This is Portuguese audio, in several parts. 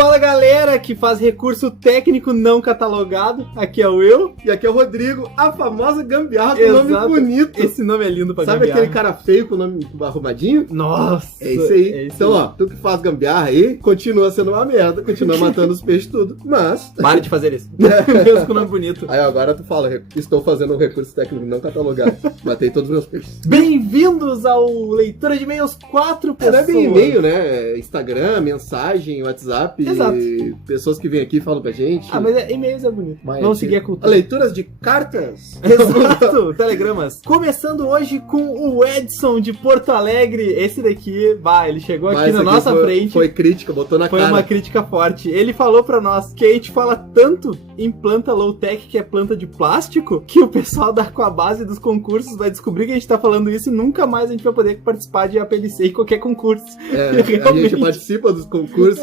Fala galera que faz recurso técnico não catalogado, aqui é o Will. E aqui é o Rodrigo, a famosa gambiarra com nome bonito. Esse nome é lindo pra Sabe gambiarra. aquele cara feio com o nome arrumadinho? Nossa! É isso aí. É isso então, aí. ó, tu que faz gambiarra aí, continua sendo uma merda, continua matando os peixes tudo, mas... Pare de fazer isso. Mesmo com o nome bonito. Aí agora tu fala, estou fazendo um recurso técnico não catalogado. Matei todos os meus peixes. Bem-vindos ao Leitura de E-mails 4 pessoas. Não é bem e-mail, né? Instagram, mensagem, WhatsApp. Exato. Pessoas que vêm aqui e falam pra gente. Ah, mas e-mails é bonito. Mas Vamos seguir a cultura. Leituras de cartas. Exato, telegramas. Começando hoje com o Edson de Porto Alegre. Esse daqui, ele chegou aqui na nossa frente. Foi crítica, botou na cara. Foi uma crítica forte. Ele falou pra nós que a gente fala tanto em planta low-tech, que é planta de plástico, que o pessoal da Aquabase dos concursos vai descobrir que a gente tá falando isso e nunca mais a gente vai poder participar de APLC em qualquer concurso. A gente participa dos concursos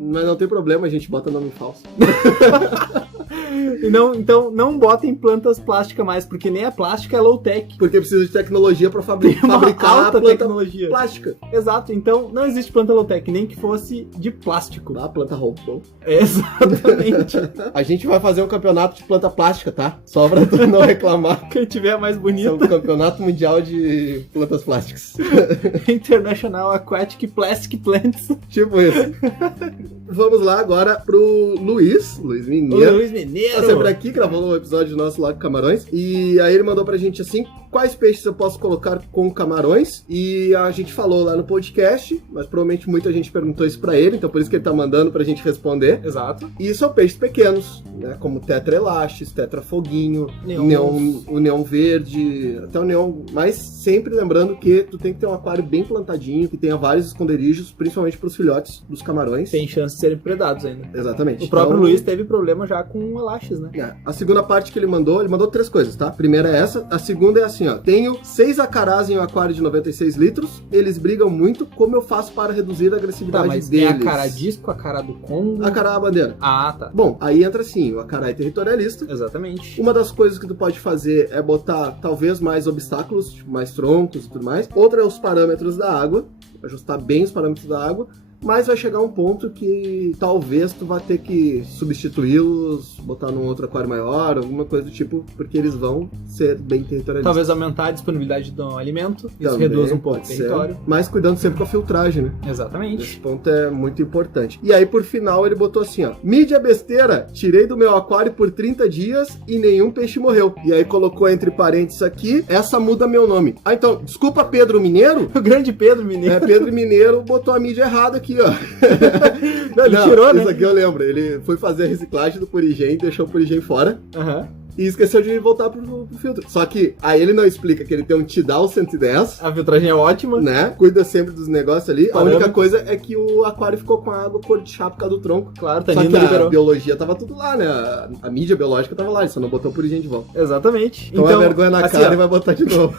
mas não tem problema, a gente bota nome falso. Então não botem plantas plásticas mais, porque nem a plástica é low-tech. Porque precisa de tecnologia pra fabricar alta a planta tecnologia. plástica. Exato, então não existe planta low-tech, nem que fosse de plástico. A planta robô. Exatamente. A gente vai fazer um campeonato de planta plástica, tá? Só pra tu não reclamar. Quem tiver a mais É bonita. um campeonato mundial de plantas plásticas. International Aquatic Plastic Plants. Tipo isso. Vamos lá agora pro Luiz Mineiro. O Luiz Mineiro. Tá sempre aqui, gravou um episódio nosso lá com camarões. E aí ele mandou pra gente assim: quais peixes eu posso colocar com camarões? E a gente falou lá no podcast, mas provavelmente muita gente perguntou isso pra ele, então por isso que ele tá mandando pra gente responder. Exato. E são peixes pequenos, né? Como Tetra Elastis, Tetra Foguinho, o neon verde, até o neon. Mas sempre lembrando que tu tem que ter um aquário bem plantadinho, que tenha vários esconderijos, principalmente pros filhotes dos camarões. Tem chance de serem predados ainda. Exatamente. O próprio Luiz teve problema já com o Elastis, né? A segunda parte que ele mandou 3 coisas, tá? A primeira é essa, a segunda é assim, ó. Tenho 6 acarás em um aquário de 96 litros, eles brigam muito, como eu faço para reduzir a agressividade mas deles? É acará disco, acará do Congo? Acará a bandeira. Ah, tá. Bom, aí entra assim, o acará é territorialista. Exatamente. Uma das coisas que tu pode fazer é botar talvez mais obstáculos, tipo mais troncos e tudo mais. Outra é os parâmetros da água, ajustar bem os parâmetros da água. Mas vai chegar um ponto que talvez tu vai ter que substituí-los, botar num outro aquário maior, alguma coisa do tipo, porque eles vão ser bem territorialistas. Talvez aumentar a disponibilidade do alimento, isso Também reduz um pouco o pode território. ser, mas cuidando sempre com a filtragem, né? Exatamente. Esse ponto é muito importante. E aí, por final, ele botou assim, ó: mídia besteira, tirei do meu aquário por 30 dias e nenhum peixe morreu. E aí colocou entre parênteses aqui, essa muda meu nome. Ah, então, desculpa Pedro Mineiro. O grande Pedro Mineiro. Pedro Mineiro botou a mídia errada aqui, ó. Não, ele tirou, né? Isso aqui eu lembro. Ele foi fazer a reciclagem do Purigen, deixou o Purigen fora. Aham. E esqueceu de voltar pro filtro. Só que aí ele não explica que ele tem um Tidal 110. A filtragem é ótima. Né? Cuida sempre dos negócios ali. Parâmetro. A única coisa é que o aquário ficou com a água cor de chá por causa do tronco. Claro, Só Tanino que a liberou. biologia tava tudo lá, né? A mídia biológica tava lá, ele só não botou o Purigen de volta. Exatamente. Então a vergonha na cara e vai botar de novo.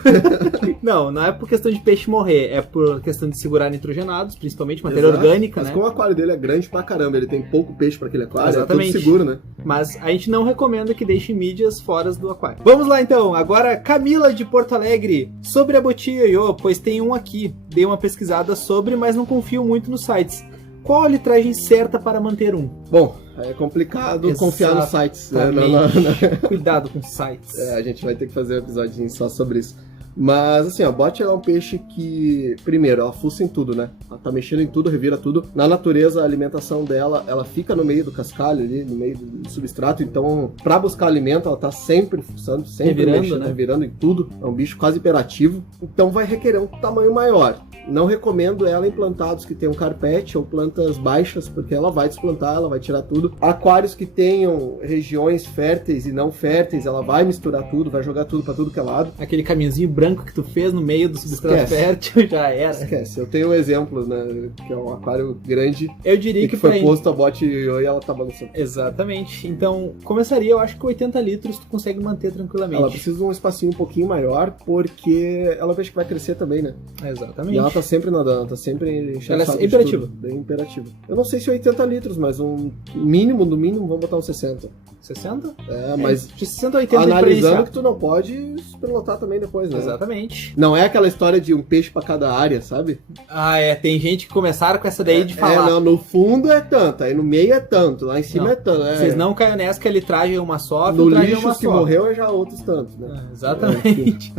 Não é por questão de peixe morrer, é por questão de segurar nitrogenados, principalmente matéria orgânica, mas né? como o aquário dele é grande pra caramba, ele tem pouco peixe pra aquele aquário, Exatamente. É tudo seguro, né? Mas a gente não recomenda que deixe mídias fora do aquário. Vamos lá então, agora Camila de Porto Alegre, sobre a botia ioiô, pois tem um aqui. Dei uma pesquisada sobre, mas não confio muito nos sites. Qual a litragem certa para manter um? Bom, é complicado confiar nos sites, né? Cuidado com sites. A gente vai ter que fazer um episódio só sobre isso. Mas assim, a bote é um peixe que, primeiro, ela fuça em tudo, né? Ela tá mexendo em tudo, revira tudo. Na natureza, a alimentação dela, ela fica no meio do cascalho ali, no meio do substrato. Então, pra buscar alimento, ela tá sempre fuçando, sempre revirando, mexendo, né? Revirando em tudo. É um bicho quase hiperativo. Então, vai requerer um tamanho maior. Não recomendo ela em plantados que tenham carpete ou plantas baixas, porque ela vai desplantar, ela vai tirar tudo. Aquários que tenham regiões férteis e não férteis, ela vai misturar tudo, vai jogar tudo pra tudo que é lado. Aquele caminhozinho branco que tu fez no meio do substrato fértil, já era. Esquece. Eu tenho um exemplo, né, que é um aquário grande. Eu diria que foi posto a bote ioiô e ela tá balançando. Exatamente. Então, começaria, eu acho que 80 litros tu consegue manter tranquilamente. Ela precisa de um espacinho um pouquinho maior, porque ela vejo que vai crescer também, né? Exatamente. E ela tá sempre nadando, tá sempre enchendo. Ela é imperativa. Bem imperativa. Eu não sei se 80 litros, mas um mínimo, no mínimo, vamos botar uns 60. 60? Mas de 60 a 80 analisando que tu não pode superlotar também depois, né? Exatamente. Não é aquela história de um peixe pra cada área, sabe? Tem gente que começaram com essa daí de falar. Não, no fundo é tanto, aí no meio é tanto, lá em cima é tanto. Vocês não caiam nessa que a litragem é uma só, no filtragem lixo é uma que só. morreu é já outros tantos, né? Exatamente.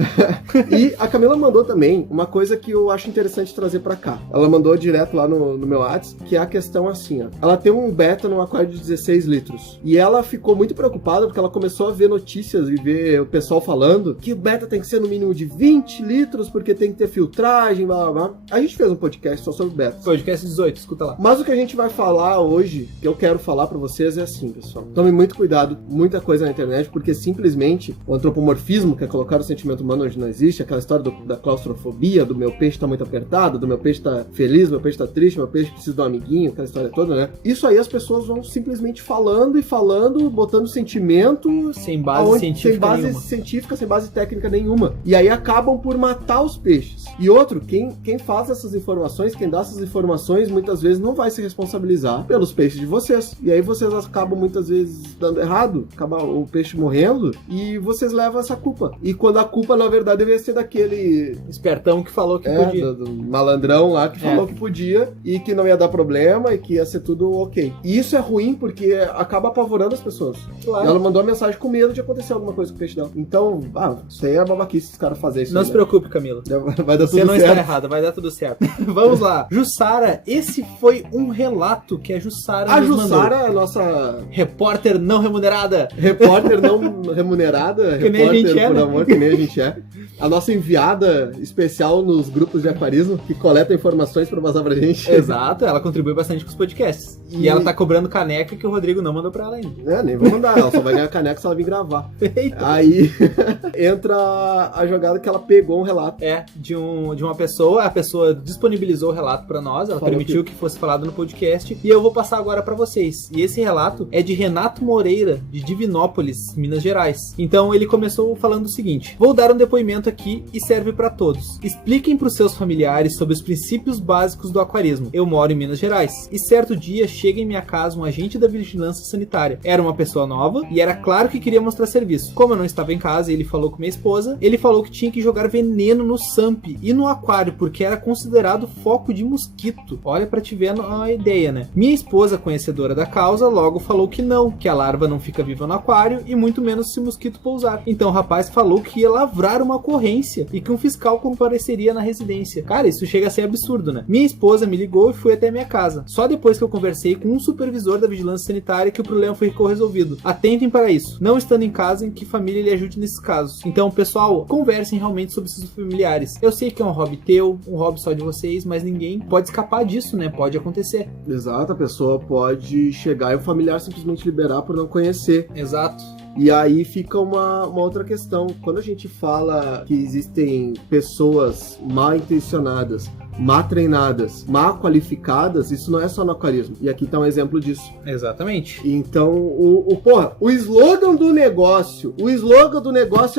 E a Camila mandou também uma coisa que eu acho interessante trazer pra cá. Ela mandou direto lá no meu WhatsApp, que é a questão assim, ó. Ela tem um beta num aquário de 16 litros. E ela ficou muito preocupada porque ela começou a ver notícias e ver o pessoal falando que o beta tem que ser no mínimo de 20 litros porque tem que ter filtragem, blá blá blá. A gente fez um podcast só sobre beta. Podcast 18, escuta lá. Mas o que a gente vai falar hoje, que eu quero falar pra vocês é assim, pessoal. Tome muito cuidado, muita coisa na internet, porque simplesmente o antropomorfismo, que é colocar o sentimento humano onde não existe, aquela história da claustrofobia, do meu peixe tá muito apertado, do meu peixe tá feliz, meu peixe tá triste, meu peixe precisa de um amiguinho, aquela história toda, né? Isso aí as pessoas vão simplesmente falando e falando, botando sentimento sem base científica, sem base técnica nenhuma. E aí acabam por matar os peixes. E outro, quem faz essas informações, quem dá essas informações, muitas vezes não vai se responsabilizar pelos peixes de vocês. E aí vocês acabam muitas vezes dando errado, acaba o peixe morrendo e vocês levam essa culpa. E quando a culpa, na verdade, deveria ser daquele espertão que falou que podia. Do malandrão lá que falou que podia e que não ia dar problema e que ia ser tudo ok. E isso é ruim porque acaba apavorando as pessoas. Claro. E ela mandou a mensagem com medo de acontecer alguma coisa com o peixe dela. Então, isso aí é babaquice os caras fazerem isso. Não se preocupe, Camila. Vai dar tudo certo. Você não está errada, vai dar tudo certo. Vamos lá. Jussara, esse foi um relato que a Jussara nos mandou. A Jussara é a nossa... repórter não remunerada. Repórter não remunerada. Que nem repórter a gente por né? amor, que nem a gente é. A nossa enviada especial nos grupos de aquarismo, que coleta informações pra passar pra gente. Exato, ela contribui bastante com os podcasts. E ela tá cobrando caneca que o Rodrigo não mandou pra ela ainda. Nem vou mandar, ela só vai ganhar caneca se ela vir gravar. Eita. Aí entra a jogada que ela pegou um relato. De uma pessoa, a pessoa disponibilizou o relato pra nós, ela permitiu que fosse falado no podcast, e eu vou passar agora pra vocês. E esse relato é de Renato Moreira, de Divinópolis, Minas Gerais. Então ele começou falando o seguinte: vou dar um depoimento aqui e serve pra todos. Expliquem pros seus familiares sobre os princípios básicos do aquarismo. Eu moro em Minas Gerais, e certo dia chega em minha casa um agente da vigilância sanitária. Era uma pessoa nova, e era claro que queria mostrar serviço. Como eu não estava em casa e ele falou com minha esposa, ele falou que tinha que jogar veneno no SAMP e no aquário, porque era considerado foco de mosquito. Olha pra te ver a ideia, né? Minha esposa, conhecedora da causa, logo falou que não, que a larva não fica viva no aquário e muito menos se o mosquito pousar. Então o rapaz falou que ia lavrar uma ocorrência e que um fiscal compareceria na residência. Cara, isso chega a ser absurdo, né? Minha esposa me ligou e foi até minha casa. Só depois que eu conversei com um supervisor da vigilância sanitária que o problema ficou resolvido. Atentem para isso. Não estando em casa, em que família lhe ajude nesses casos. Então, pessoal, conversem realmente sobre seus familiares. Eu sei que é um hobby teu, um hobby só de vocês, mas ninguém pode escapar disso, né? Pode acontecer. Exato, a pessoa pode chegar e o familiar simplesmente liberar por não conhecer. Exato. E aí fica uma outra questão. Quando a gente fala que existem pessoas mal intencionadas, mal treinadas, mal qualificadas, isso não é só no aquarismo. E aqui tá um exemplo disso. Exatamente. Então, o slogan do negócio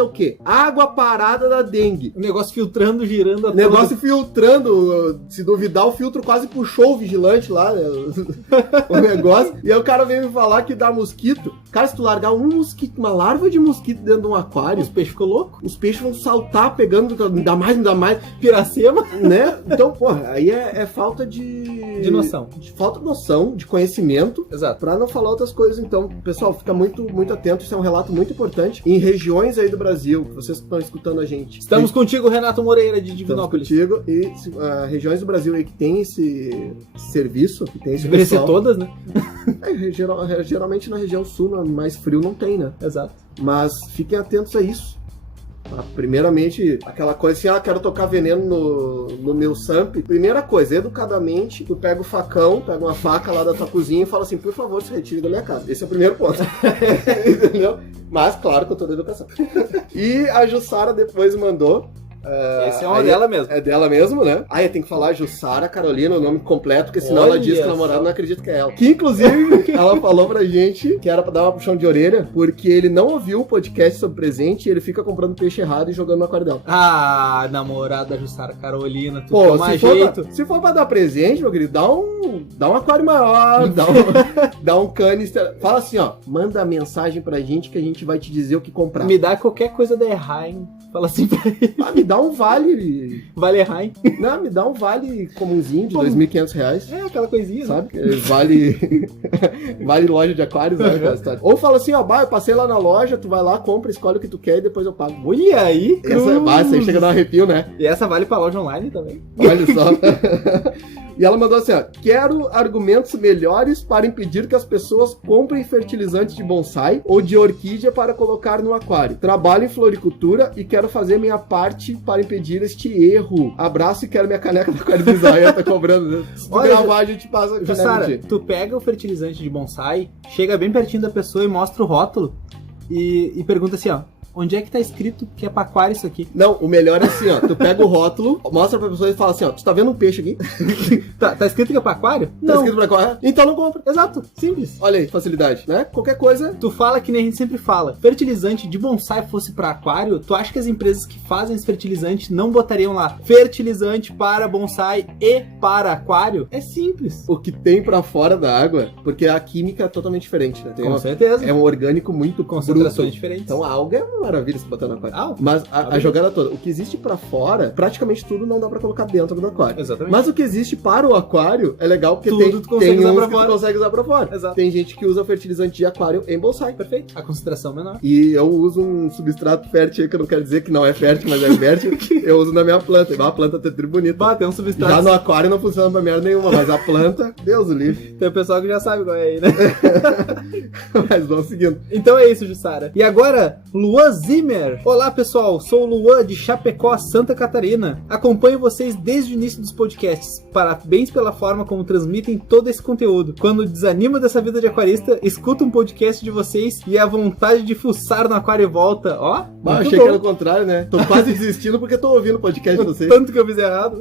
é o quê? Água parada da dengue. O negócio filtrando, girando a negócio filtrando, se duvidar, o filtro quase puxou o vigilante lá, né? O negócio. E aí o cara veio me falar que dá mosquito. Cara, se tu largar um mosquito, uma larva de mosquito dentro de um aquário, os peixes ficam loucos. Os peixes vão saltar pegando, ainda mais. Piracema. Né? Então, porra, aí é falta de noção. Falta de noção, de conhecimento. Exato. Pra não falar outras coisas. Então, pessoal, fica muito, muito atento. Isso é um relato muito importante. Em regiões aí do Brasil, vocês que estão escutando a gente. Estamos contigo, Renato Moreira, de Divinópolis. Estamos contigo. E regiões do Brasil aí que tem esse serviço, que tem esse deveria ser todas, né? Geralmente na região sul, mais frio, não tem, né? Exato. Mas fiquem atentos a isso. Primeiramente, aquela coisa assim, quero tocar veneno no meu SAMP. Primeira coisa, educadamente, tu pega o facão, pega uma faca lá da tua cozinha e fala assim, por favor, se retire da minha casa. Esse é o primeiro ponto. Entendeu? Mas, claro, com toda a educação. E a Jussara depois mandou Esse é uma dela mesmo. É dela mesmo, né? Aí tem que falar Jussara Carolina, o nome completo, porque senão ela diz que o namorado não acredita que é ela. Que, inclusive, ela falou pra gente que era pra dar uma puxão de orelha, porque ele não ouviu o podcast sobre presente e ele fica comprando peixe errado e jogando no aquário dela. Ah, namorada da Jussara Carolina, tu Pô, toma jeito. Se for pra dar presente, meu querido, dá um aquário maior, dá um canister. Fala assim, ó, manda mensagem pra gente que a gente vai te dizer o que comprar. Me dá qualquer coisa da Erraim. Fala assim pra ele. Ah, me dá um vale. Vale Erraim. Não, me dá um vale comunzinho de R$2.500. É, aquela coisinha, sabe? Né? Vale loja de aquários, né? Ou fala assim, ó, eu passei lá na loja, tu vai lá, compra, escolhe o que tu quer e depois eu pago. Olha aí, essa aí chega a dar um arrepio, né? E essa vale pra loja online também. Olha só. E ela mandou assim, ó, quero argumentos melhores para impedir que as pessoas comprem fertilizante de bonsai ou de orquídea para colocar no aquário. Trabalho em floricultura e quero fazer minha parte para impedir este erro. Abraço e quero minha caneca do aquário do Israel, tá cobrando. Se tu gravar, a gente passa a Jussara, tu pega o fertilizante de bonsai, chega bem pertinho da pessoa e mostra o rótulo e pergunta assim, ó, onde é que tá escrito que é pra aquário isso aqui? Não, o melhor é assim, ó. Tu pega o rótulo, mostra pra pessoa e fala assim, ó. Tu tá vendo um peixe aqui? tá escrito que é pra aquário? Não. Tá escrito pra aquário? Então não compra. Exato, simples. Olha aí, facilidade, né? Qualquer coisa... Tu fala que nem a gente sempre fala. Fertilizante de bonsai fosse pra aquário, tu acha que as empresas que fazem esse fertilizante não botariam lá fertilizante para bonsai e para aquário? É simples. O que tem pra fora da água, porque a química é totalmente diferente, né? Com certeza. É um orgânico muito concentrações diferentes. Então a alga é uma maravilha se botar no aquário. Mas a jogada toda, o que existe pra fora, praticamente tudo não dá pra colocar dentro do aquário. Exatamente. Mas o que existe para o aquário é legal porque tudo tem tu consegue usar pra que fora. tu consegue usar pra fora. Exato. Tem gente que usa fertilizante de aquário em bonsai. Perfeito. A concentração menor. E eu uso um substrato fértil aí, que eu não quero dizer que não é fértil, mas é fértil. Eu uso na minha planta. A planta tá tri bonita. Tem um substrato. Já no aquário não funciona pra merda nenhuma, mas a planta, Deus o livre. Tem o pessoal que já sabe qual é aí, né? Mas vamos seguindo. Então é isso, Jussara. E agora, Luan Zimmer. Olá, pessoal. Sou o Luan de Chapecó, Santa Catarina. Acompanho vocês desde o início dos podcasts. Parabéns pela forma como transmitem todo esse conteúdo. Quando desanima dessa vida de aquarista, escuta um podcast de vocês e a vontade de fuçar no aquário e volta. Ó, achei que era o contrário, né? Tô quase desistindo porque tô ouvindo o podcast de vocês. Tanto que eu fiz errado.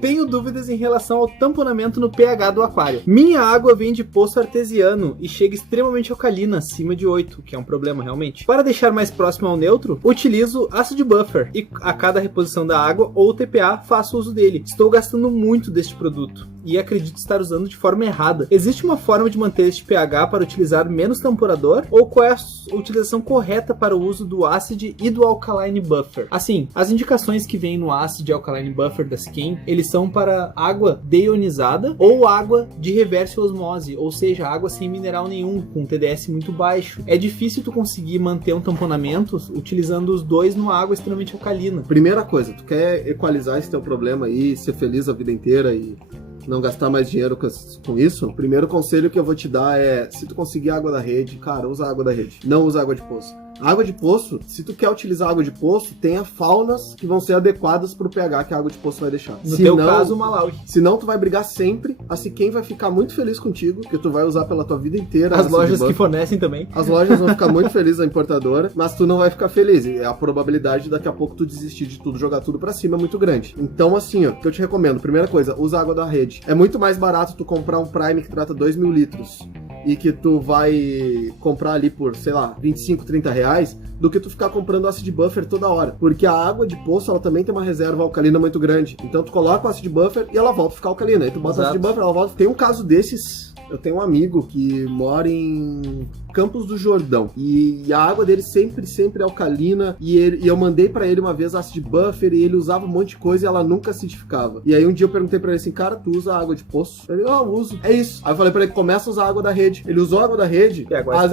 Tenho dúvidas em relação ao tamponamento no pH do aquário. Minha água vem de poço artesiano e chega extremamente alcalina, acima de 8, que é um problema realmente. Para deixar mais próximo ao neutro, utilizo Acid Buffer e a cada reposição da água ou TPA faço uso dele. Estou gastando muito deste produto e acredito estar usando de forma errada. Existe uma forma de manter este pH para utilizar menos tamponador? Ou qual é a utilização correta para o uso do Acid e do Alkaline Buffer? Assim, as indicações que vêm no Acid e Alkaline Buffer da Skin, eles são para água deionizada ou água de reverse osmose, ou seja, água sem mineral nenhum, com TDS muito baixo. É difícil tu conseguir manter um tamponamento utilizando os dois numa água extremamente alcalina. Primeira coisa, tu quer equalizar esse teu problema aí, ser feliz a vida inteira e não gastar mais dinheiro com isso, o primeiro conselho que eu vou te dar é, se tu conseguir água da rede, cara, usa água da rede, não usa água de poço. Água de poço, se tu quer utilizar água de poço, tenha faunas que vão ser adequadas pro pH que a água de poço vai deixar. No teu caso, o Malawi. Senão tu vai brigar sempre, assim quem vai ficar muito feliz contigo, que tu vai usar pela tua vida inteira. As lojas que fornecem também. As lojas vão ficar muito felizes, a importadora, mas tu não vai ficar feliz. E a probabilidade de daqui a pouco tu desistir de tudo, jogar tudo pra cima é muito grande. Então assim, ó, o que eu te recomendo, primeira coisa, usa água da rede. É muito mais barato tu comprar um Prime que trata 2.000 litros e que tu vai comprar ali por, sei lá, 25, 30 reais, do que tu ficar comprando Acid Buffer toda hora. Porque a água de poço, ela também tem uma reserva alcalina muito grande. Então tu coloca o Acid Buffer e ela volta a ficar alcalina. Aí tu bota o Acid Buffer, ela volta. Tem um caso desses... Eu tenho um amigo que mora em Campos do Jordão e a água dele sempre é alcalina e eu mandei pra ele uma vez Acid Buffer e ele usava um monte de coisa e ela nunca acidificava. E aí um dia eu perguntei pra ele assim, cara, tu usa água de poço? Ele, eu uso. É isso. Aí eu falei pra ele, começa a usar água da rede. Ele usou a água da rede. E agora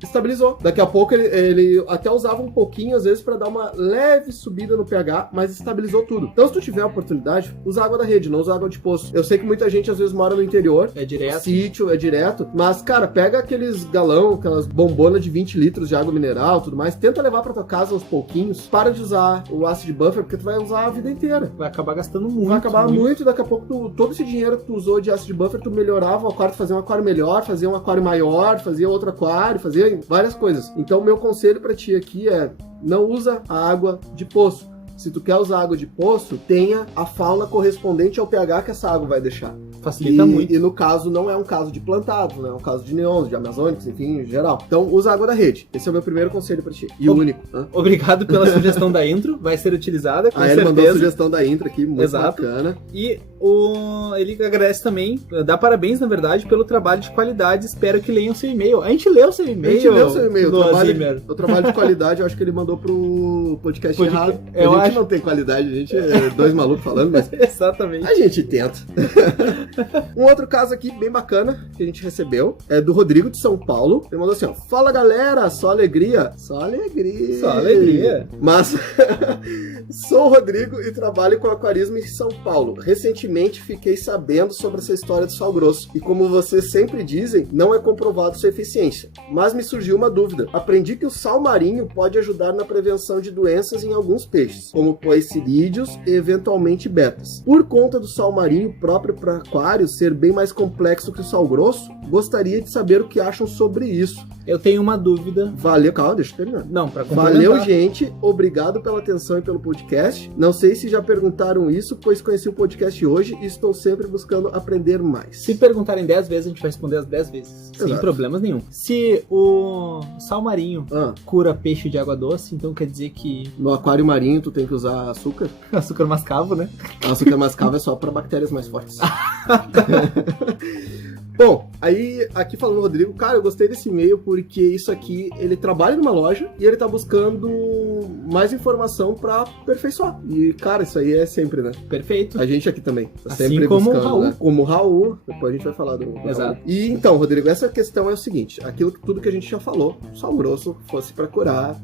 estabilizou. Daqui a pouco ele até usava um pouquinho, às vezes, pra dar uma leve subida no pH, mas estabilizou tudo. Então se tu tiver a oportunidade, usa água da rede, não usa água de poço. Eu sei que muita gente às vezes mora no interior. É direto. É direto, mas, cara, pega aqueles galão, aquelas bombonas de 20 litros de água mineral, tudo mais, tenta levar pra tua casa aos pouquinhos, para de usar o Acid Buffer, porque tu vai usar a vida inteira. Vai acabar gastando muito. Vai acabar muito, daqui a pouco todo esse dinheiro que tu usou de Acid Buffer, tu melhorava o aquário, fazia um aquário melhor, fazia um aquário maior, fazia outro aquário, fazia várias coisas. Então, meu conselho pra ti aqui é, não usa a água de poço. Se tu quer usar água de poço, tenha a fauna correspondente ao pH que essa água vai deixar. Facilita muito. E no caso, não é um caso de plantados, não é um caso de neons, de amazônicos, enfim, em geral. Então, usa água da rede. Esse é o meu primeiro conselho pra ti. E o único. Obrigado pela sugestão da intro. Vai ser utilizada, com certeza. Ele mandou a sugestão da intro aqui, muito bacana. E ele agradece também, dá parabéns, na verdade, pelo trabalho de qualidade. Espero que leiam seu e-mail. A gente leu seu e-mail. A gente leu seu e-mail. O trabalho de qualidade, eu acho que ele mandou pro podcast errado. A gente não tem qualidade, a gente é dois malucos falando, mas exatamente. A gente tenta. Um outro caso aqui bem bacana que a gente recebeu é do Rodrigo de São Paulo. Ele mandou assim, ó: fala galera, só alegria. Só alegria. Só alegria. Mas sou o Rodrigo e trabalho com aquarismo em São Paulo. Recentemente fiquei sabendo sobre essa história do sal grosso. E como vocês sempre dizem, não é comprovado sua eficiência. Mas me surgiu uma dúvida. Aprendi que o sal marinho pode ajudar na prevenção de doenças em alguns peixes, como poecilídeos e eventualmente betas. Por conta do sal marinho próprio para aquários ser bem mais complexo que o sal grosso, gostaria de saber o que acham sobre isso. Eu tenho uma dúvida. Valeu, calma, deixa eu terminar. Não, pra complementar. Valeu, gente. Obrigado pela atenção e pelo podcast. Não sei se já perguntaram isso, pois conheci o podcast hoje e estou sempre buscando aprender mais. Se perguntarem 10 vezes, a gente vai responder as 10 vezes. Exato. Sem problemas nenhum. Se o sal marinho cura peixe de água doce, então quer dizer que... No aquário marinho tu tem que usar açúcar? Açúcar mascavo, né? Açúcar mascavo é só para bactérias mais fortes. Bom, aí aqui falando o Rodrigo, cara, eu gostei desse e-mail porque isso aqui, ele trabalha numa loja e ele tá buscando mais informação pra aperfeiçoar. E, cara, isso aí é sempre, né? Perfeito. A gente aqui também. Tá assim sempre como buscando, o Raul. né? Como o Raul, depois a gente vai falar do Exato. Raul. E então, Rodrigo, essa questão é o seguinte, tudo que a gente já falou, sal grosso fosse pra curar,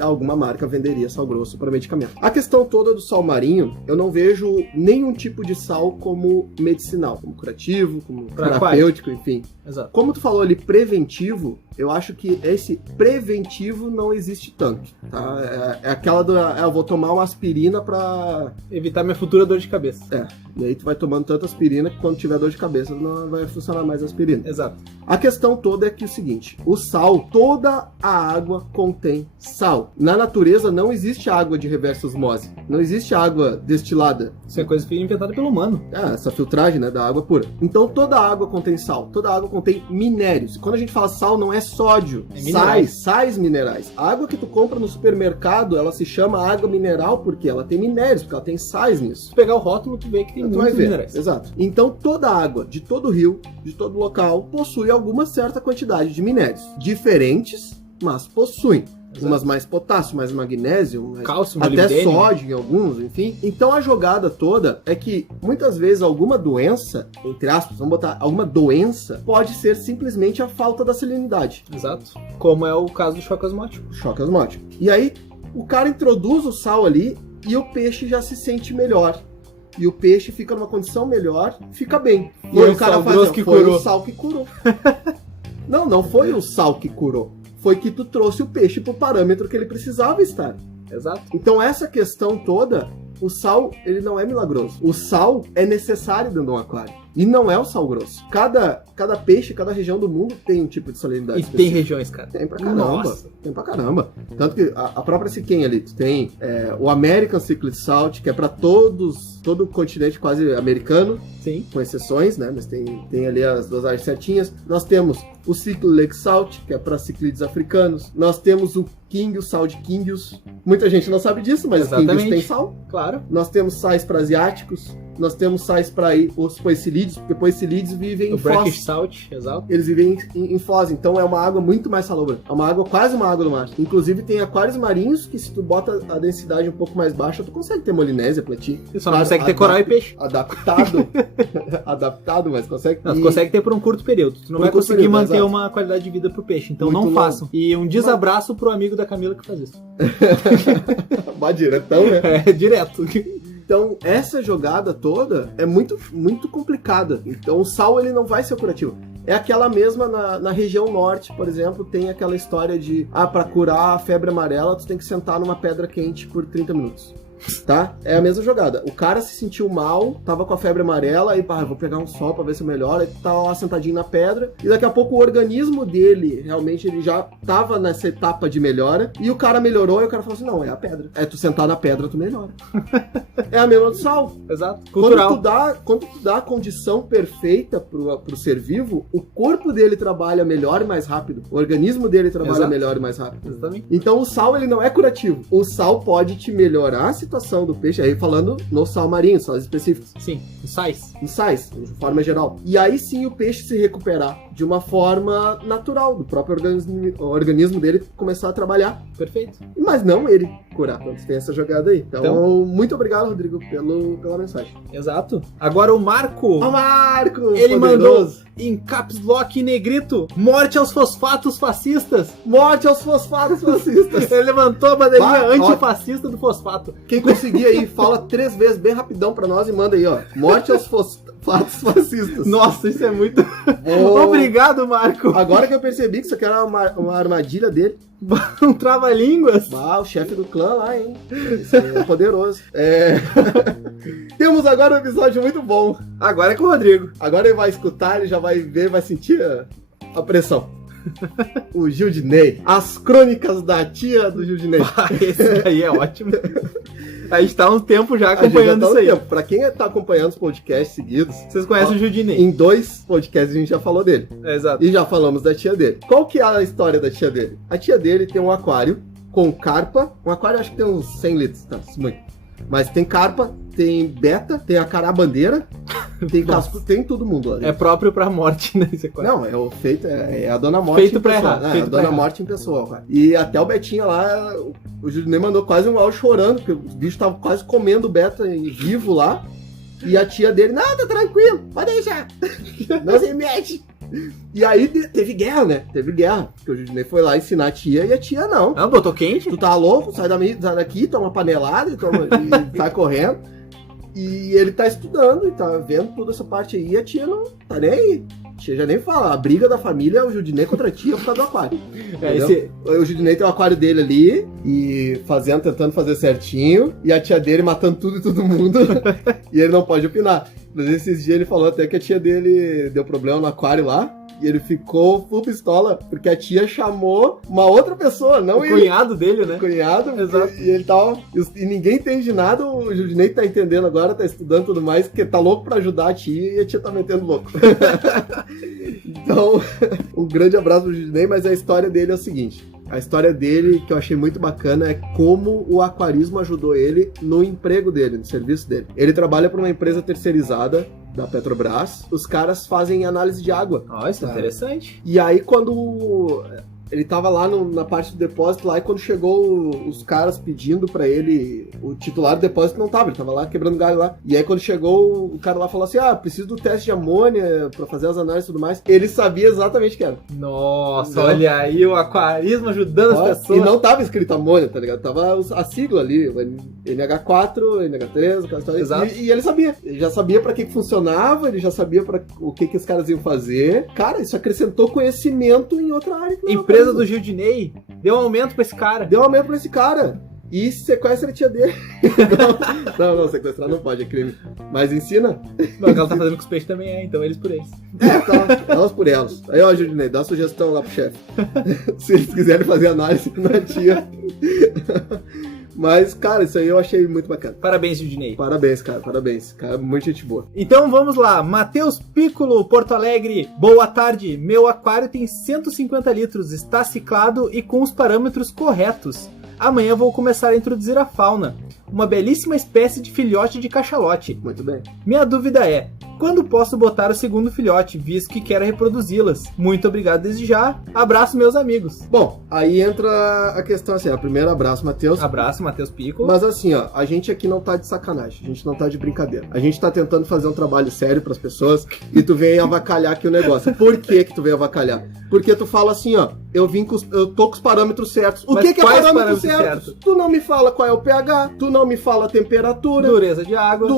alguma marca venderia sal grosso para medicamento. A questão toda do sal marinho, eu não vejo nenhum tipo de sal como medicinal, como curativo, como terapêutico, enfim. Exato. Como tu falou ali, preventivo, eu acho que esse preventivo não existe tanto, tá? É aquela do, eu vou tomar uma aspirina pra... evitar minha futura dor de cabeça. E aí tu vai tomando tanta aspirina que quando tiver dor de cabeça não vai funcionar mais a aspirina. Exato. A questão toda é que é o seguinte, o sal, toda a água contém sal. Na natureza não existe água de reversa osmose, não existe água destilada. Isso é coisa que foi inventada pelo humano. Essa filtragem, né, da água pura. Então toda água contém sal, toda água contém minérios. Quando a gente fala sal, não é sódio, sais minerais. A água que tu compra no supermercado, ela se chama água mineral porque ela tem minérios, porque ela tem sais nisso. Se pegar o rótulo, tu vê que tem muitos minerais. Exato. Então toda água de todo rio, de todo local, possui alguma certa quantidade de minérios. Diferentes, mas possuem. Exato. Umas mais potássio, mais magnésio, mais cálcio, até molibdênio. sódio em alguns, enfim. Então a jogada toda é que muitas vezes alguma doença, entre aspas, vamos botar, alguma doença pode ser simplesmente a falta da salinidade. Exato. Como é o caso do choque osmótico. Choque osmótico. E aí o cara introduz o sal ali e o peixe já se sente melhor. E o peixe fica numa condição melhor, fica bem. E aí o cara faz, foi o sal que curou. Não foi o sal que curou. Foi que tu trouxe o peixe pro parâmetro que ele precisava estar. Exato. Então essa questão toda, o sal, ele não é milagroso. O sal é necessário dentro de um aquário. E não é o sal grosso. Cada peixe, cada região do mundo tem um tipo de salinidade E específica. tem regiões, cara. Tem pra caramba. Nossa. Tem pra caramba. Tanto que a própria Siquem ali, tu tem o American Cichlid Salt, que é pra todo o continente quase americano. Sim. Com exceções, né? Mas tem ali as dosagens certinhas. Nós temos o Cichlid Lake Salt, que é para ciclídeos africanos. Nós temos o Kingios, sal de Kingios. Muita gente não sabe disso, mas Kingios tem sal. Claro. Nós temos sais para asiáticos. Nós temos sais para os poecilídeos, porque poecilídeos vivem em foz. Brackish Salt, exato. Eles vivem em foz, então é uma água muito mais salobra. É uma água, quase uma água do mar. Inclusive tem aquários marinhos que se tu bota a densidade um pouco mais baixa, tu consegue ter molinésia pra ti. Você só não consegue ter coral e peixe. Adaptado. Adaptado, mas consegue. Não, tu consegue ter por um curto período. Tu não vai conseguir manter uma qualidade de vida pro peixe. Então muito não façam. E um desabraço pro amigo da Camila que faz isso. Bah, diretão, né? É, direto. Então, essa jogada toda é muito, muito complicada. Então, o sal, ele não vai ser curativo. É aquela mesma na região norte, por exemplo, tem aquela história de, pra curar a febre amarela, tu tem que sentar numa pedra quente por 30 minutos. tá? É a mesma jogada. O cara se sentiu mal, tava com a febre amarela, aí, pá, vou pegar um sol pra ver se melhora, ele tá lá sentadinho na pedra, e daqui a pouco o organismo dele, realmente, ele já tava nessa etapa de melhora, e o cara melhorou, e o cara falou assim, não, é a pedra. É tu sentar na pedra, tu melhora. É a mesma do sal. Exato. Cultural. Quando tu dá a condição perfeita pro ser vivo, o corpo dele trabalha melhor e mais rápido. O organismo dele trabalha melhor e mais rápido. Exatamente. Então o sal, ele não é curativo. O sal pode te melhorar a situação do peixe, aí falando no sal marinho, sais específicos. Sim, os sais. Em sais, de forma geral. E aí sim o peixe se recuperar de uma forma natural, do próprio organismo dele começar a trabalhar. Perfeito. Mas não ele curar. Então tem essa jogada aí. Então muito obrigado, Rodrigo, pela mensagem. Exato. Agora o Marco. O Marco! Ele poderoso. mandou em caps lock em negrito: morte aos fosfatos fascistas. Morte aos fosfatos fascistas. Ele levantou a bandeirinha Ó, antifascista do fosfato. Quem conseguir aí, fala 3 vezes bem rapidão pra nós e manda aí, ó. Morte aos fosfatos fascistas. Nossa, isso é muito... Boa. Obrigado, Marco. Agora que eu percebi que isso aqui era uma armadilha dele. Um trava-línguas. O chefe do clã lá, hein? Esse é poderoso. Temos agora um episódio muito bom. Agora é com o Rodrigo. Agora ele vai escutar, ele já vai ver, vai sentir a pressão. O Gildinei. As crônicas da tia do Gildinei. Esse aí é ótimo. A gente tá há um tempo já acompanhando isso aí. Pra quem tá acompanhando os podcasts seguidos, vocês conhecem o Gildinei. Em 2 podcasts a gente já falou dele. Exato. E já falamos da tia dele. Qual que é a história da tia dele? A tia dele tem um aquário com carpa. Um aquário acho que tem uns 100 litros, tá? Muito. Mas tem carpa, tem beta, tem a carabandeira, tem casco, tem todo mundo ali. É próprio pra morte, né? Não, é a Dona Morte feito em pra pessoa. errar. É a Dona Morte em pessoa. Cara. E até o Betinho lá, o Judinei mandou quase um áudio chorando, porque os bichos estavam quase comendo o beta vivo lá. E a tia dele, não, tá tranquilo, pode deixar. Não se mete. E aí teve guerra, né? Teve guerra. Porque o Judinei foi lá ensinar a tia e a tia não. Não, botou quente? Tu tá louco? Sai daqui, toma uma panelada e sai correndo. E ele tá estudando e tá vendo toda essa parte aí e a tia não tá nem aí. A tia já nem fala. A briga da família é o Judinei contra a tia por causa do aquário. O Judinei tem o aquário dele ali e tentando fazer certinho. E a tia dele matando tudo e todo mundo. E ele não pode opinar. Mas esses dias ele falou até que a tia dele deu problema no aquário lá. E ele ficou full pistola, porque a tia chamou uma outra pessoa, não o ele. Cunhado dele, né? O cunhado, exato. E ele tava. E ninguém entende nada, o Judinei tá entendendo agora, tá estudando tudo mais, porque tá louco pra ajudar a tia e a tia tá metendo louco. Então, um grande abraço pro Judinei, mas a história dele é o seguinte. A história dele, que eu achei muito bacana, é como o aquarismo ajudou ele no emprego dele, no serviço dele. Ele trabalha para uma empresa terceirizada da Petrobras. Os caras fazem análise de água. Isso é interessante. E aí, quando ele tava lá na parte do depósito lá, e quando chegou os caras pedindo pra ele, o titular do depósito não tava, ele tava lá quebrando galho lá. E aí quando chegou, o cara lá falou assim, preciso do teste de amônia pra fazer as análises e tudo mais. Ele sabia exatamente o que era. Nossa, olha aí o aquarismo ajudando as pessoas. E não tava escrito amônia, tá ligado? Tava a sigla ali, NH4, NH3, exato. E ele sabia. Ele já sabia pra que funcionava, ele já sabia pra o que os caras iam fazer. Cara, isso acrescentou conhecimento em outra área. Empresa do Gildinei deu um aumento pra esse cara. Deu um aumento pra esse cara. E sequestra a tia dele. Não, sequestrar não pode, é crime. Mas ensina. Não, o que ela tá fazendo com os peixes também então eles por eles. Tá, elas por elas. Aí, ó, Gildinei, dá uma sugestão lá pro chefe. Se eles quiserem fazer análise na tia. Mas, cara, isso aí eu achei muito bacana. Parabéns, Gildinei. Parabéns, cara, parabéns. Cara, muita gente boa. Então vamos lá. Matheus Piccolo, Porto Alegre. Boa tarde. Meu aquário tem 150 litros, está ciclado e com os parâmetros corretos. Amanhã vou começar a introduzir a fauna. Uma belíssima espécie de filhote de cachalote. Muito bem. Minha dúvida é, quando posso botar o segundo filhote, visto que quero reproduzi-las? Muito obrigado desde já. Abraço, meus amigos. Bom, aí entra a questão assim, primeiro abraço, Matheus. Abraço, Matheus Piccolo. Mas assim, ó, a gente aqui não tá de sacanagem, a gente não tá de brincadeira. A gente tá tentando fazer um trabalho sério pras pessoas e tu vem avacalhar aqui o negócio. Por que tu vem avacalhar? Porque tu fala assim, ó, eu tô com os parâmetros certos. O que é parâmetro certo? Tu não me fala qual é o pH, tu não me fala a temperatura. Dureza de água.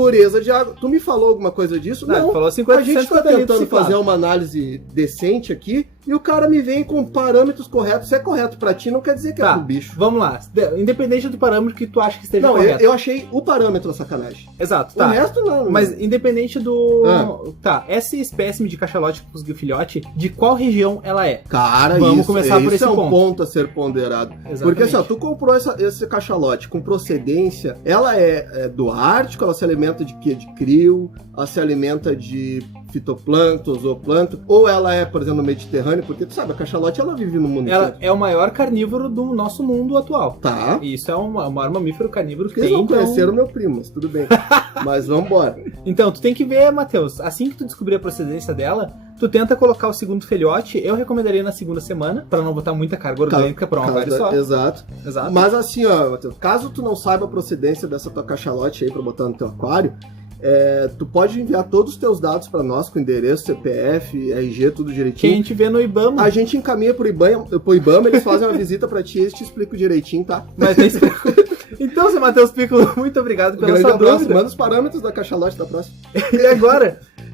Tu me falou alguma coisa disso? Não. Falou 50, a gente tá tentando fazer uma análise decente aqui E o cara me vem com parâmetros corretos. Se é correto pra ti, não quer dizer que é pro bicho. Vamos lá. Independente do parâmetro que tu acha que esteja não, correto. Eu achei o parâmetro a sacanagem. Exato, tá. O resto não. Mas independente do... Tá, essa espécime de cachalote que conseguiu filhote, de qual região ela é? Cara, vamos começar por esse é um ponto. ponto a ser ponderado. Exatamente. Porque assim, ó, tu comprou esse cachalote com procedência, ela é do Ártico, ela se alimenta de quê? De crio, ela se alimenta de fitoplâncton, zooplâncton, ou ela é, por exemplo, no Mediterrâneo, porque tu sabe, a cachalote ela vive no mundo Ela inteiro. é o maior carnívoro do nosso mundo atual. Tá. E isso é o maior mamífero carnívoro que Eles tem. não conheceram meu primo, mas tudo bem. Mas vambora. Então, tu tem que ver, Matheus, assim que tu descobrir a procedência dela, tu tenta colocar o segundo filhote. Eu recomendaria na segunda semana, pra não botar muita carga orgânica pra uma aquário só. Exato. Exato. Mas assim, ó, Matheus, caso tu não saiba a procedência dessa tua cachalote aí pra botar no teu aquário, tu pode enviar todos os teus dados pra nós, com endereço, CPF, RG, tudo Que a direitinho. gente vê no IBAMA. A gente encaminha pro IBAMA, eles fazem uma visita pra ti e eles te explicam direitinho, tá? Mas tem... Então, seu Matheus Piccolo, muito obrigado pela Grande sua abraço, dúvida. manda os parâmetros da cachalote da próxima. E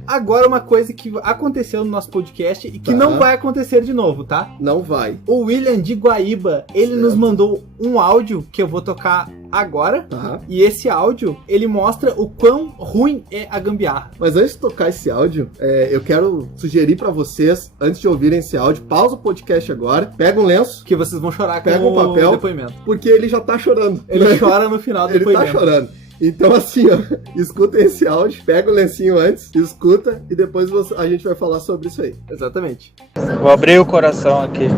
agora uma coisa que aconteceu no nosso podcast e que não vai acontecer de novo, tá? Não vai. O William de Guaíba, ele nos mandou um áudio que eu vou tocar agora. Tá. E esse áudio, ele mostra o quão ruim é a gambiarra. Mas antes de tocar esse áudio, eu quero sugerir pra vocês, antes de ouvirem esse áudio, pausa o podcast agora, pega um lenço, Que vocês vão chorar com Pega um papel. o depoimento. porque ele já tá chorando. Ele chora no final do Ele tá depoimento. chorando. Então assim, ó, escutem esse áudio, pega o lencinho antes, escuta e depois a gente vai falar sobre isso aí. Exatamente. Vou abrir o coração aqui.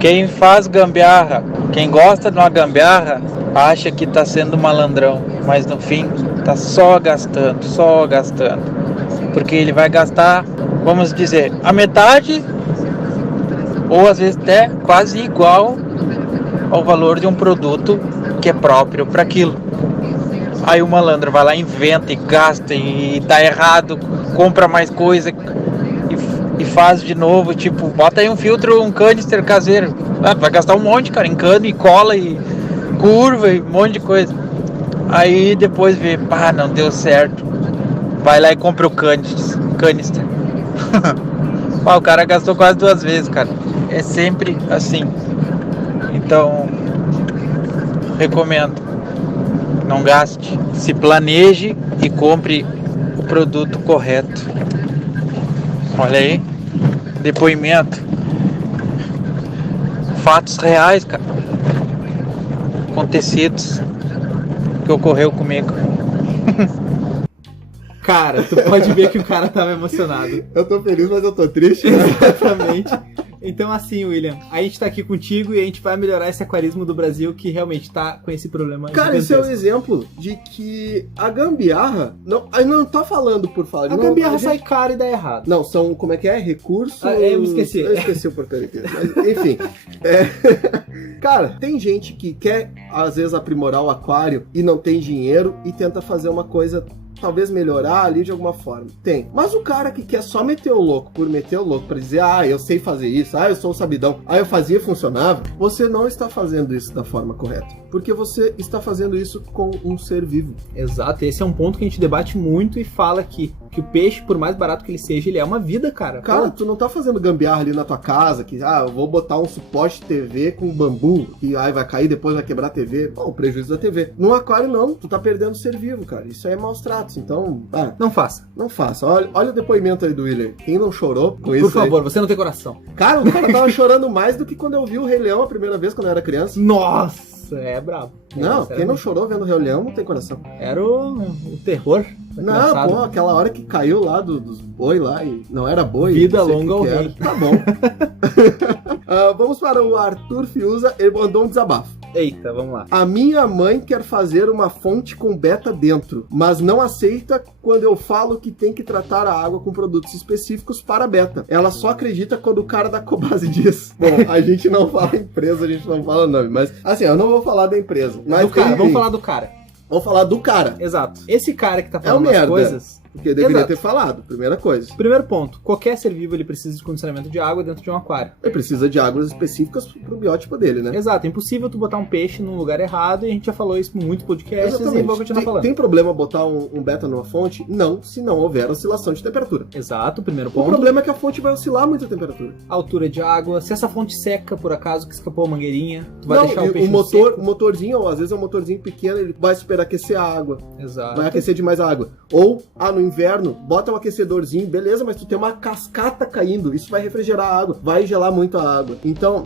Quem faz gambiarra, quem gosta de uma gambiarra, acha que tá sendo malandrão, mas no fim tá só gastando. Porque ele vai gastar, vamos dizer, a metade ou às vezes até quase igual ao valor de um produto que é próprio para aquilo. Aí o malandro vai lá, inventa e gasta e dá errado, compra mais coisa e faz de novo, tipo, bota aí um filtro, um canister caseiro. Vai gastar um monte, cara, em cano e cola e curva e um monte de coisa. Aí depois vê, pá, não deu certo. Vai lá e compra o canister. O cara gastou quase 2 vezes, cara. É sempre assim. Então, recomendo. Não gaste, se planeje e compre o produto correto. Olha aí, depoimento, fatos reais, cara, acontecidos, que ocorreu comigo. Cara, tu pode ver que o cara tava emocionado. Eu tô feliz, mas eu tô triste, né? Exatamente. Então assim, William, a gente tá aqui contigo e a gente vai melhorar esse aquarismo do Brasil que realmente tá com esse problema. Cara, esse é um gigantesco. exemplo de que a gambiarra, não tá falando por falar. A gambiarra sai cara e dá errado. Não, são, como é que é? Recursos... Eu me esqueci. Eu esqueci o porcaria aqui. Mas, enfim. Cara, tem gente que quer, às vezes, aprimorar o aquário e não tem dinheiro e tenta fazer uma coisa... talvez melhorar ali de alguma forma. Tem. Mas o cara que quer só meter o louco por meter o louco, pra dizer, eu sei fazer isso, eu sou o sabidão, eu fazia e funcionava, você não está fazendo isso da forma correta. Porque você está fazendo isso com um ser vivo. Exato, esse é um ponto que a gente debate muito e fala que o peixe, por mais barato que ele seja, ele é uma vida, cara. Cara, tu não tá fazendo gambiarra ali na tua casa, que, eu vou botar um suporte TV com bambu, que vai cair, depois vai quebrar a TV. Bom, o prejuízo da TV. No aquário, não. Tu tá perdendo o ser vivo, cara. Isso aí é maus tratos. Então, não faça. Não faça. Olha o depoimento aí do William. Quem não chorou com isso Por favor, aí? você não tem coração. Cara, o cara tava chorando mais do que quando eu vi o Rei Leão a primeira vez, quando eu era criança. Nossa, é brabo. Não, quem não chorou vendo o Rei Leão não tem coração. Era o terror. Não, pô, aquela hora que caiu lá dos boi lá e não era boi. Vida longa ao rei. Tá bom. Vamos para o Arthur Fiuza, ele mandou um desabafo. Eita, vamos lá. A minha mãe quer fazer uma fonte com beta dentro, mas não aceita quando eu falo que tem que tratar a água com produtos específicos para beta. Ela só acredita quando o cara da Cobase diz. Bom, a gente não fala empresa, a gente não fala nome, mas assim, eu não vou falar da empresa. Mas do cara, vamos falar do cara. Vamos falar do cara. Exato. Esse cara que tá falando merda. as coisas, Porque deveria Exato. ter falado, primeira coisa. Primeiro ponto, qualquer ser vivo ele precisa de condicionamento de água dentro de um aquário. Ele precisa de águas específicas pro biótipo dele, né? Exato, é impossível tu botar um peixe num lugar errado e a gente já falou isso em muitos podcasts e vou continuar falando. Tem problema botar um beta numa fonte? Não, se não houver oscilação de temperatura. Exato, primeiro O ponto. problema é que a fonte vai oscilar muito a temperatura. Altura de água, se essa fonte seca por acaso, que escapou a mangueirinha, tu vai Não, deixar o e peixe o motorzinho, ou às vezes é um motorzinho pequeno, ele vai superaquecer a água. Exato. Vai aquecer demais a água. Ou, no inverno, bota um aquecedorzinho, beleza, mas tu tem uma cascata caindo, isso vai refrigerar a água, vai gelar muito a água. Então,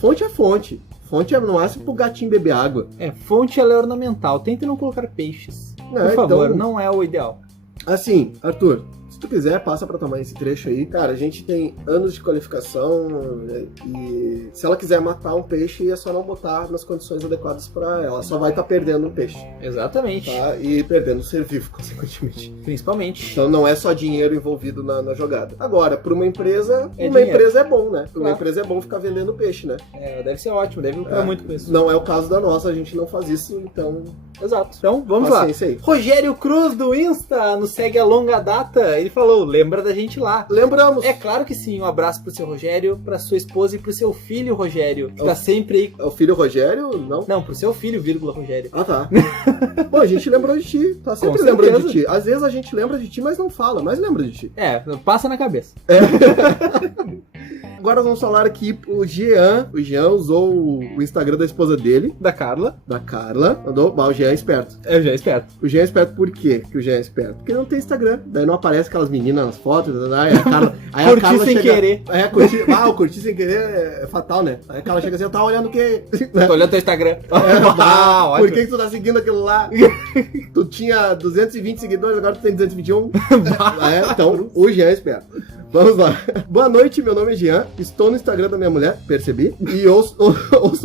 fonte é fonte. Fonte é no máximo pro gatinho beber água. Fonte ela é ornamental, tente não colocar peixes. Por favor, então, não é o ideal. Assim, Arthur, se tu quiser, passa pra tua mãe esse trecho aí. Cara, a gente tem anos de qualificação, né, e se ela quiser matar um peixe, é só não botar nas condições adequadas pra ela. Só vai estar perdendo um peixe, Exatamente. tá? E perdendo um ser vivo, consequentemente. Principalmente. Então não é só dinheiro envolvido na jogada. Agora, pra uma empresa, dinheiro. empresa é bom, né? Pra uma Claro. empresa é bom ficar vendendo peixe, né? Deve ser ótimo, deve lucrar muito com isso. Não é o caso da nossa, a gente não faz isso, então... Exato. Então, vamos lá. Paciência aí. Rogério Cruz do Insta nos segue a longa data. Ele falou, lembra da gente lá. Lembramos. É claro que sim, um abraço pro seu Rogério, pra sua esposa e pro seu filho Rogério, que tá sempre aí. É o filho Rogério? Não? Não, pro seu filho, vírgula, Rogério. Ah, tá. Pô, a gente lembrou de ti. Tá sempre Com lembrando certeza. de ti. Às vezes a gente lembra de ti, mas não fala. Mas lembra de ti. Passa na cabeça. Agora vamos falar aqui o Jean. O Jean usou o Instagram da esposa dele, Da Carla. da Carla. Mas o Jean é esperto. Eu já espero. O Jean é esperto por quê que o Jean é esperto? Porque ele não tem Instagram. Daí não aparece aquelas meninas nas fotos. Aí a Carla, Curti sem querer. O curtir sem querer é fatal, né? Aí a Carla chega assim, eu tava olhando o quê? Tô olhando teu Instagram. Por que tu tá seguindo aquilo lá? Tu tinha 220 seguidores, agora tu tem 221. Então, o Jean é esperto. Vamos lá. Boa noite, meu nome é Jean. Estou no Instagram da minha mulher, percebi, e ouço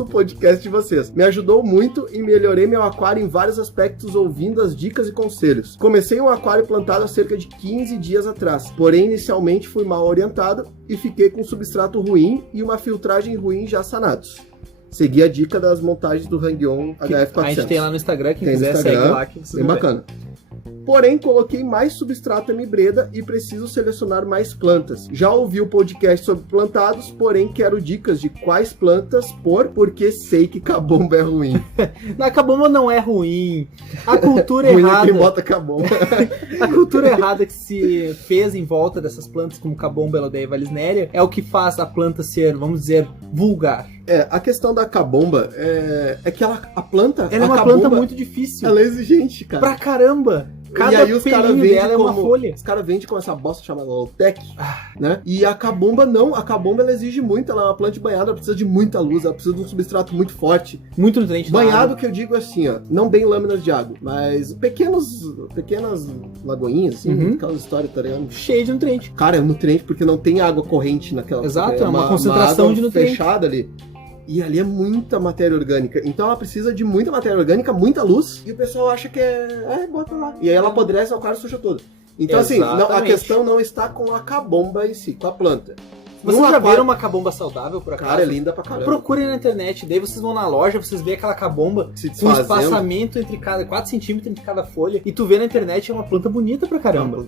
o podcast de vocês. Me ajudou muito e melhorei meu aquário em vários aspectos ouvindo as dicas e conselhos. Comecei um aquário plantado há cerca de 15 dias atrás, porém inicialmente fui mal orientado e fiquei com um substrato ruim e uma filtragem ruim já sanados. Segui a dica das montagens do Hang-On HF400. A gente tem lá no Instagram, quem Tem no quiser Instagram, segue lá que vocês bem vão ver. bacana. Porém, coloquei mais substrato Hemibreda e preciso selecionar mais plantas. Já ouvi o podcast sobre plantados, porém quero dicas de quais plantas pôr, porque sei que cabomba é ruim. A cabomba não é ruim. A cultura Ruim é errada. quem bota cabomba. A cultura errada que se fez em volta dessas plantas, como cabomba, elodeia e valisnéria, é o que faz a planta ser, vamos dizer, vulgar. A questão da cabomba é que a planta... Ela é a uma cabomba, planta muito difícil. Ela é exigente, cara. Pra caramba. Cada E aí os caras pelinho vendem dela é uma folha. Os caras vendem com essa bosta chamada Lowtech, né? E a cabomba não. A cabomba ela exige muito. Ela é uma planta de banhada, ela precisa de muita luz, ela precisa de um substrato muito forte. Muito nutriente. na Banhado água. que eu digo assim, ó, não bem lâminas de água, mas pequenas lagoinhas, assim, aquelas histórias, tá ligado? Cheio de nutriente. Cara, é nutriente porque não tem água corrente naquela. Exato, é uma concentração água de nutriente. fechada ali. E ali é muita matéria orgânica. Então ela precisa de muita matéria orgânica, muita luz. E o pessoal acha que bota lá. E aí ela apodrece, o aquário suja todo. Então assim, a Exatamente. questão não está com a cabomba em si, com a planta. Vocês No já aquário- viram uma cabomba saudável, por acaso? Cara, é linda pra caramba. Procurem na internet, daí vocês vão na loja, vocês veem aquela cabomba Se com desfazendo. espaçamento entre cada 4 centímetros entre cada folha, e tu vê na internet é uma planta bonita pra caramba.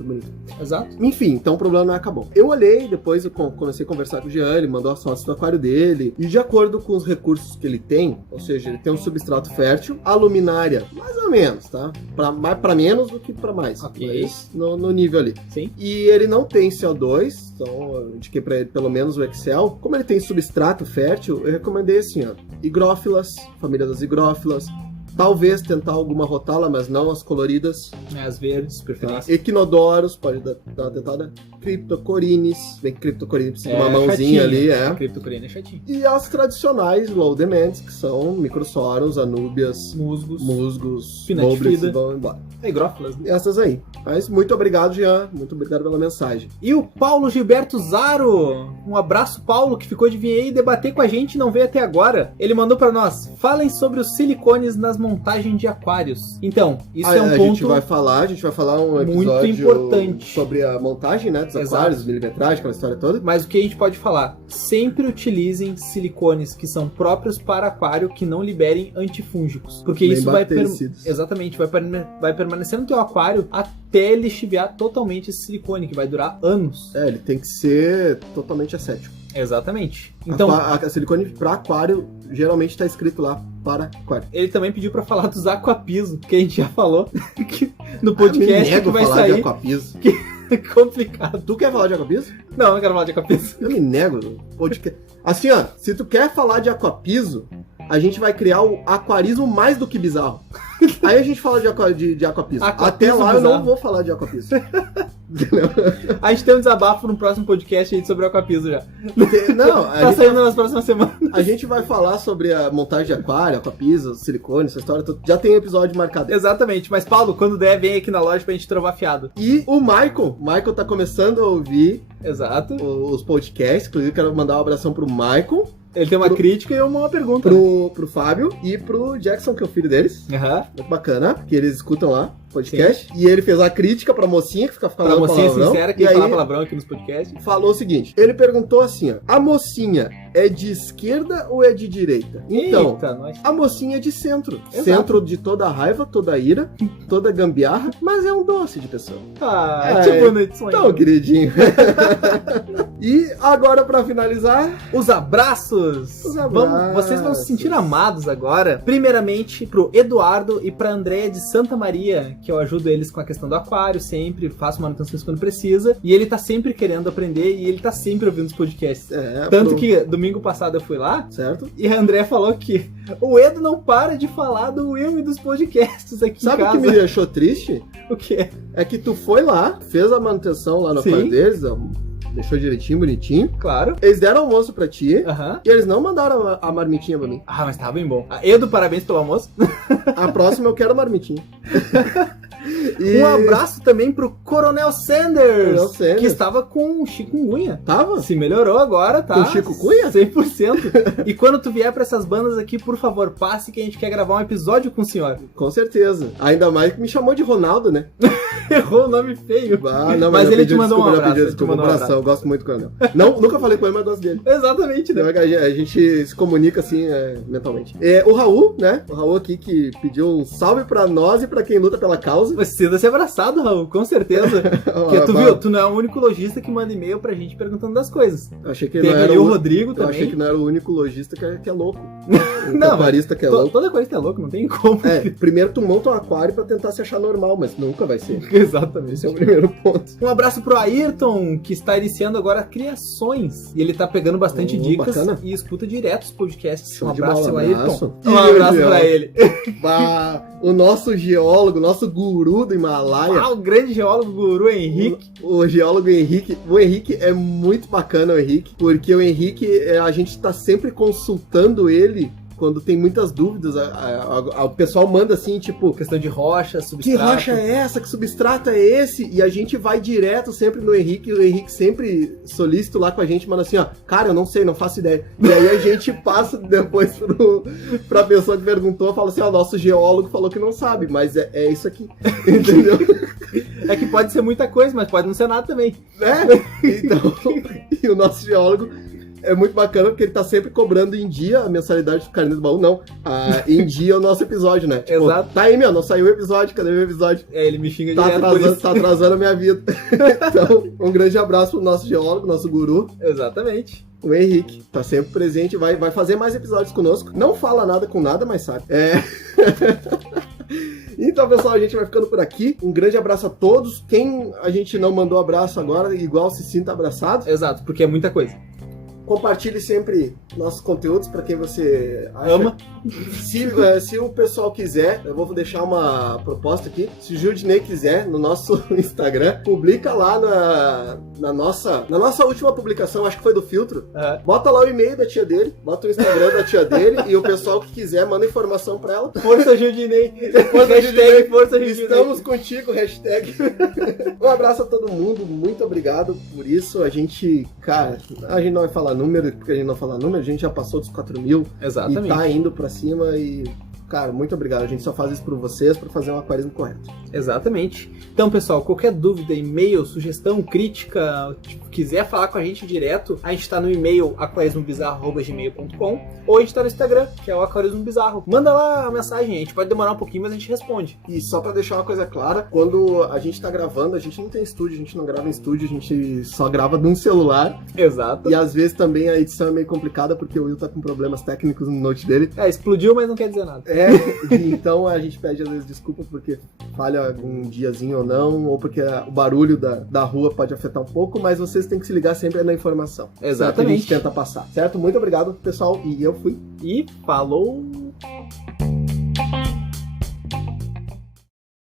Exato. Enfim, então o problema não é acabou. Eu olhei, depois eu comecei a conversar com o Jean, ele mandou as fotos do aquário dele, e de acordo com os recursos que ele tem, ou seja, ele tem um substrato fértil, a luminária, mais ou menos, tá? Mais pra menos do que pra mais. Ok. Mas no nível ali. Sim. E ele não tem CO2, então eu indiquei pra ele pelo menos o Excel. Como ele tem substrato fértil, eu recomendei assim, ó, higrófilas, família das higrófilas, talvez tentar alguma rotala, mas não as coloridas. As verdes, Tá? preferência. Equinodoros, pode dar uma tentada. Cryptocorines, bem que Cryptocorines precisa de uma chatinho. mãozinha ali, A criptocorina é chatinho. E as tradicionais low demands, que são microsorums, anúbias, Musgos. musgos, Pinete nobles, frida. e vão embora. Higrófilas, né? Essas aí. Mas muito obrigado, Jean. Muito obrigado pela mensagem. E o Paulo Gilberto Zaro. Um abraço, Paulo, que ficou de vir aí debater com a gente e não veio até agora. Ele mandou pra nós: falem sobre os silicones nas montanhas montagem de aquários. Então, isso a é um ponto... A gente vai falar um muito episódio importante sobre a montagem, né, dos aquários, milimetragem, aquela história toda. Mas o que a gente pode falar? Sempre utilizem silicones que são próprios para aquário, que não liberem antifúngicos. Porque Nem isso vai... bactericidas. Exatamente, vai permanecer no teu aquário até ele chiviar totalmente esse silicone, que vai durar anos. Ele tem que ser totalmente ascético. Exatamente. Então, a silicone para aquário geralmente está escrito lá para aquário. ele também pediu pra falar dos aquapiso, que a gente já falou que no podcast me que vai falar de sair. aquapiso. É complicado. Tu quer falar de aquapiso? Não, eu não quero falar de aquapiso. Eu me nego. Assim, ó, se tu quer falar de aquapiso, a gente vai criar o aquarismo mais do que bizarro. Aí a gente fala de aquapiso. Até lá eu não vou falar de aquapiso. A gente tem um desabafo no próximo podcast aí sobre o aquapiso já. Não, Tá saindo nas próximas semanas. a gente vai falar sobre a montagem de aquário, aquapiso, silicone, essa história toda. Já tem episódio marcado. Exatamente, mas Paulo, quando der, vem aqui na loja pra gente trovar fiado. E o Michael tá começando a ouvir Exato. os podcasts. Inclusive, quero mandar um abração pro Michael, Ele tem uma crítica e uma pergunta. pro Fábio e pro Jackson, que é o filho deles. Aham. Muito bacana, que eles escutam lá o podcast. Sim. E ele fez a crítica pra mocinha que fica falando palavrão. Pra mocinha palavrão, sincera que fala palavrão aqui nos podcasts. Falou o seguinte, ele perguntou assim, ó, a mocinha é de esquerda ou é de direita? Então, Eita, nós... a mocinha é de centro. Exato. Centro de toda a raiva, toda a ira, toda a gambiarra, mas é um doce de pessoa. Tipo noite sonhando. Tão queridinho. E agora, pra finalizar, Os abraços! Os abraços. Vocês vão se sentir amados agora. Primeiramente, pro Eduardo e pra Andréia de Santa Maria, que eu ajudo eles com a questão do aquário sempre, faço manutenções quando precisa. E ele tá sempre querendo aprender e ele tá sempre ouvindo os podcasts. Tanto que domingo passado eu fui lá, certo? E a Andréia falou que o Edo não para de falar do Will e dos podcasts aqui Sabe em casa. o que me deixou triste? O quê? É que tu foi lá, fez a manutenção lá no aquário deles, ó, deixou direitinho, bonitinho. Claro. Eles deram almoço pra ti E eles não mandaram a marmitinha pra mim. mas tava bem bom. Edo, parabéns pelo almoço. A próxima eu quero a marmitinha. Um abraço também pro Coronel Sanders, que estava com chikungunya. Tava? Se melhorou agora, tá? Com chikungunya? 100%. E quando tu vier pra essas bandas aqui, por favor, passe que a gente quer gravar um episódio com o senhor. Com certeza. Ainda mais que me chamou de Ronaldo, né? Errou o nome feio. Não, mas ele te mandou um abraço. Eu gosto muito do Coronel. Nunca falei com ele, mas gosto dele. Exatamente, né? A gente se comunica assim, mentalmente. O Raul, né? O Raul aqui que pediu um salve pra nós e pra quem luta pela causa. Você sinta-se abraçado, Raul, com certeza. Porque tu viu, tu não é o único lojista que manda e-mail pra gente perguntando das coisas. Eu achei que tem não era o Rodrigo também. Eu achei que não era o único lojista que é louco. Não, aquarista que é louco. Toda aquarista é louco, não tem como. Primeiro tu monta um aquário pra tentar se achar normal, mas nunca vai ser. Exatamente. Esse é o primeiro ponto. Um abraço pro Ayrton, que está iniciando agora criações. E ele tá pegando bastante dicas bacana. E escuta direto os podcasts. Show um abraço, seu Ayrton. Um abraço pra ele. O nosso geólogo, nosso guru do Himalaia. O grande geólogo guru Henrique. O geólogo Henrique. O Henrique é muito bacana, o Henrique, porque o Henrique, a gente tá sempre consultando ele quando tem muitas dúvidas. O pessoal manda assim, tipo... Questão de rocha, substrato. Que rocha é essa? Que substrato é esse? E a gente vai direto sempre no Henrique. O Henrique sempre solícito lá com a gente, manda assim, ó, cara, eu não sei, não faço ideia. E aí a gente passa depois pra pessoa que perguntou, fala assim, ó, nosso geólogo falou que não sabe, mas é isso aqui. Entendeu? É que pode ser muita coisa, mas pode não ser nada também. Então, e o nosso geólogo é muito bacana porque ele tá sempre cobrando em dia a mensalidade do Carnê do Baú, não. Em dia o nosso episódio, né? Tipo, exato. Tá aí, não saiu o episódio, cadê meu episódio? Ele me xinga direto. Tá atrasando a minha vida. Então, um grande abraço pro nosso geólogo, nosso guru. Exatamente. O Henrique, tá sempre presente, vai fazer mais episódios conosco. Não fala nada com nada, mas sabe. Então, pessoal, a gente vai ficando por aqui. Um grande abraço a todos. Quem a gente não mandou abraço agora, igual se sinta abraçado. Exato, porque é muita coisa. Compartilhe sempre nossos conteúdos para quem você ama. Se o pessoal quiser, eu vou deixar uma proposta aqui. Se o Judinei quiser, no nosso Instagram, publica lá na nossa última publicação, acho que foi do filtro. Bota lá o e-mail da tia dele, bota o Instagram da tia dele e o pessoal que quiser manda informação para ela. Força Judinei. Hashtag Força Judinei. Estamos contigo, hashtag. Um abraço a todo mundo, muito obrigado por isso. A gente não vai falar número, porque a gente não fala número, a gente já passou dos 4.000. Exatamente. E tá indo pra cima e Cara, muito obrigado. A gente só faz isso por vocês, para fazer um aquarismo correto. Exatamente. Então, pessoal, qualquer dúvida, e-mail, sugestão, crítica, quiser falar com a gente direto, a gente tá no e-mail aquarismobizarro@gmail.com, ou a gente tá no Instagram, que é o Aquarismo Bizarro. Manda lá a mensagem, a gente pode demorar um pouquinho, mas a gente responde. E só pra deixar uma coisa clara, quando a gente tá gravando, a gente não tem estúdio, a gente não grava em estúdio, a gente só grava num celular. Exato. E às vezes também a edição é meio complicada, porque o Will tá com problemas técnicos no note dele. Explodiu, mas não quer dizer nada. Então a gente pede às vezes desculpa porque falha um diazinho ou não, ou porque o barulho da rua pode afetar um pouco, mas vocês têm que se ligar sempre na informação. Exatamente. Certo? A gente tenta passar, certo? Muito obrigado, pessoal, e eu fui. E falou!